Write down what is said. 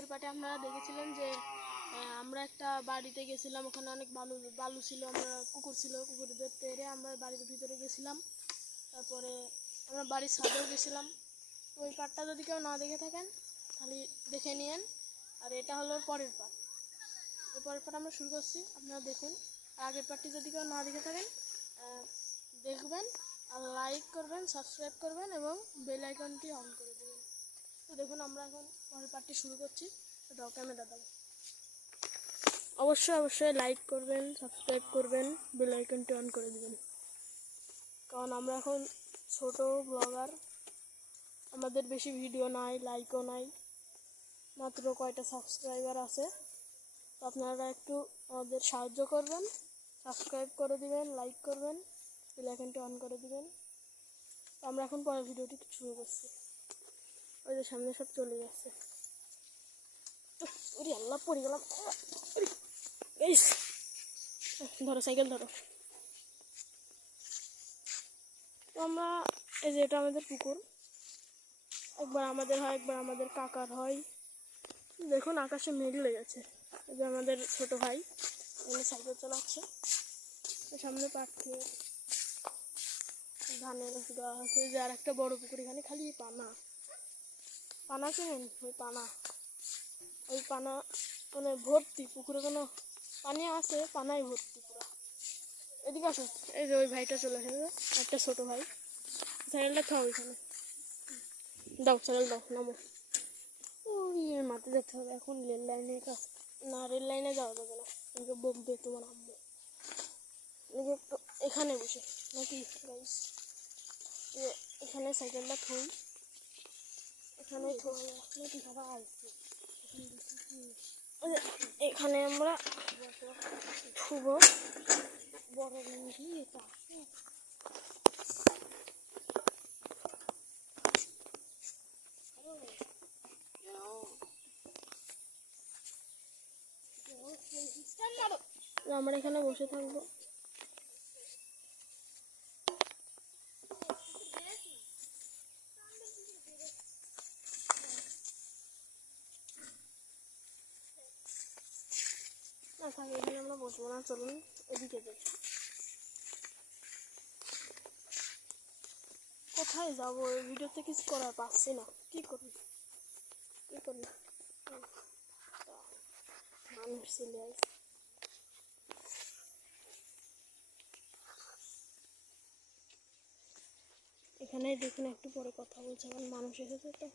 আগের পার্টে আপনারা দেখেছিলেন যে আমরা একটা বাড়িতে গেছিলাম, ওখানে অনেক বালু ছিল, আমরা কুকুর ছিল, কুকুরদের তেড়ে আমরা বাড়ির ভিতরে গেছিলাম। তারপরে আমরা বাড়ির ছাদেও গেছিলাম। তো ওই পার্টটা যদি কেউ না দেখে থাকেন তাহলে দেখে নিন। আর এটা হলো পরের পার্ট। এই পরের পার্ট আমরা শুরু করছি, আপনারা দেখুন। আর আগের পার্টটি যদি কেউ না দেখে থাকেন দেখবেন, আর লাইক করবেন, সাবস্ক্রাইব করবেন এবং বেল আইকনটি অন করে দেবেন। তো দেখুন আমরা এখন পরের পার্টটি শুরু করছি। দাও ক্যামেরা দাও। অবশ্যই লাইক করবেন, সাবস্ক্রাইব করবেন, বেল আইকনটি অন করে দেবেন। কারণ আমরা এখন ছোট ব্লগার, আমাদের বেশি ভিডিও নাই, লাইকও নাই, মাত্র কয়টা সাবস্ক্রাইবার আছে। তো আপনারা একটু আমাদের সাহায্য করবেন, সাবস্ক্রাইব করে দিবেন, লাইক করবেন, বেল আইকনটি অন করে দিবেন। তো আমরা এখন পরের ভিডিওটি শুরু করছি। ওই যে সামনে সব চলে যাচ্ছে। ওরে আল্লাহ, পড়ে গেলাম। ধরো সাইকেল ধরো। তো আমরা এই যে এটা আমাদের পুকুর, একবার আমাদের হয়, একবার আমাদের কাকার হয়। দেখুন আকাশে মেঘ লেগেছে। এই যে আমাদের ছোট ভাই এখানে সাইকেল চালাচ্ছে। সামনে পার্থে ধানের গাছ আছে। যে আর একটা বড় পুকুর, এখানে খালি পানা চেনেন? ওই পানা মানে ভর্তি, পুকুরে কোনো পানি আছে, পানায় ভর্তি পুরো। এদিকে আসো। এই যে ওই ভাইটা চলে এসেছে, একটা ছোট ভাই। সাইকেলটা খাও এখানে, দাও সাইকেল দাও, নামো। ওই মাঠে যেতে হবে এখন, রেল লাইনে কাজ না, রেল লাইনে যাওয়া যাবে না, আমাকে বকবে তোমার আম্মু। একটু এখানে বসে নাকি গাইস, এখানে সাইকেলটা থুই, এখানে এখানে আমরা থুব। বড় এটা আমরা এখানে বসে থাকবো। না থাক, এখানে আমরা বসবো না, চলুন এদিকে যাই। কোথায় যাবো? এই ভিডিওতে কিছু করার পাচ্ছি না, কি করি মানুষ চলে আসে। এখানে দেখুন, একটু পরে কথা বলছে, কারণ মানুষ এসেছে তো।